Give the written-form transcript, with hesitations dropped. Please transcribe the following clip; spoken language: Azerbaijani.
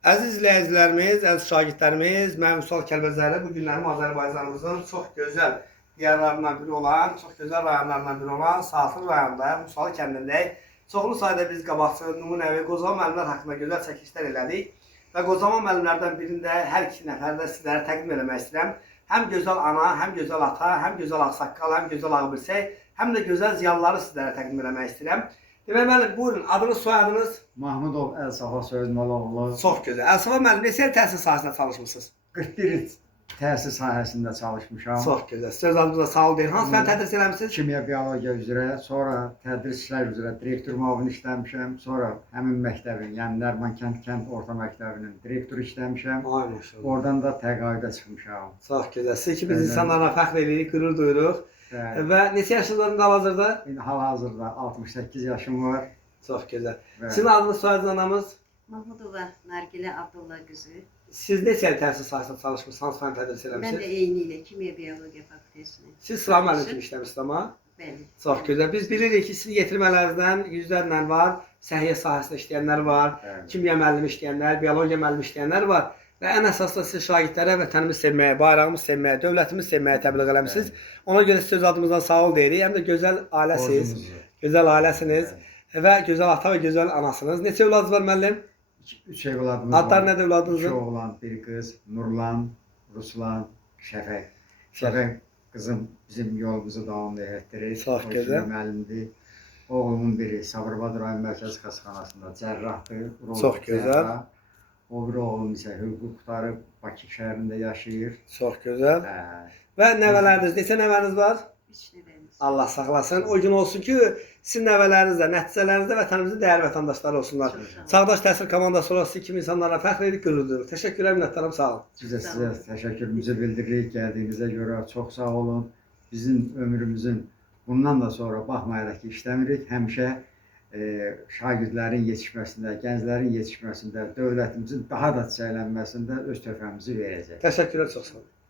Əziz izləyicilərimiz, əziz şagirdlərimiz, mən Vüsal Kəlbəcərli bu günlərim Azərbaycanımızın çox gözəl diyarlarından biri olan, çox gözəl rayonlarından biri olan Saatlı rayonundayım, Vüsal kəndindəyik. Çoxlu sayda biz qabaqcıl, nümunəvi Qocaman müəllimlər haqqında gözəl çəkilişlər elədik və Qocaman müəllimlərdən birində hər iki nəfər də sizlərə təqdim eləmək istəyirəm. Həm gözəl ana, həm gözəl ata, həm gözəl ağsaqqal, həm gözəl ağbirçək, həm də gözəl ziyalıları sizlərə təqdim eləmək istəyirəm. Demək müəllim, buyurun, adınız, soyadınız? Mahmudov Əlsafa Söyüdməloğlu. Çox gözəl. Əlsafa müəllim, neçə il təhsil sahəsində çalışmısınız? 41 il təhsil sahəsində çalışmışam. Çox gözəl. Söz adınıza sağ ol deyin. Hansı fən tədris eləmisiniz? Kimya, biologiya üzrə, sonra tədris işlər üzrə direktor müavini işləmişəm. Sonra həmin məktəbin, yəni Nərman kənd orta məktəbinin direktoru işləmişəm. Ay maşallah. Oradan da təqaüdə çıxmışam. Çox gözəl. Siz ki, biz insanlarla fəxr edirik, qürur duyuruq. Və neçə yaşınızdadır hal-hazırda? İndi hal-hazırda 68 yaşım var. Çox gözəl. Sizin adınız, soyadınız, anamız? Mahmudova Nargilə Abdullah qızı. Siz neçə il təhsil sahəsində çalışmısınız? Hansı fən tədris Mən də eləmisiniz? eyni ilə Kimya Biologiya Fakültəsində. Siz sıra müəllim kimi işləmisiniz amma? Bəli. Çox gözəl. Biz bilirik ki, sizin yetirmələrinizdən yüzlərlə var. Səhiyyə sahəsində işləyənlər var. Bəli. Kimya müəllimi işləyənlər, biologiya müəllimi işləyənlər var. Və ən əsasda siz şagirdlərə vətənimizi sevməyə, bayrağımızı sevməyə, dövlətimizi sevməyə təbliğ eləmisiniz. Ona görə söz adımızdan sağ ol deyirik. Həm də gözəl ailəsiniz, gözəl ailəsiniz və gözəl ata və gözəl anasınız. Neçə övladınız var müəllim? 3 evladımız var. Adlar nədir 2 övladınızın? oğlan, bir qız, Nurlan, Ruslan, Şəfək. Şəfək qızım bizim yolumuzu davamlı etdirir. Çox gözəl. Müəllimdir. Oğlumun biri Sabirabad rayon mərkəzi xəstəxanasında cərrahdır. Çox gözəl. O bir oğlum isə hüquq qutarıb Bakı şəhərində yaşayır. Çox gözəl. Hə. Və nəvələriniz, neçə nəvəniz var? 3 nəvəmiz. Allah saxlasın. O gün olsun ki, sizin nəvələriniz də, nəticələriniz də vətənimizin dəyərli vətəndaşları olsunlar. Çox sağ olun. Çağdaş təhsil komandası olaraq siz kimi insanlarla fəxr edib qürur duyuruq. Təşəkkürlər, minnətdarım, sağ olun. Biz də sizə təşəkkürümüzü bildiririk gəldiyinizə görə. Çox sağ olun. Bizim ömrümüzün bundan da sonra baxmayaraq ki, işləmirik. Həmişə şagirdlərin yetişməsində, gənclərin yetişməsində, dövlətimizin daha da çiçəklənməsində öz töhfəmizi verəcək. Təşəkkürlər, çox sağ olun.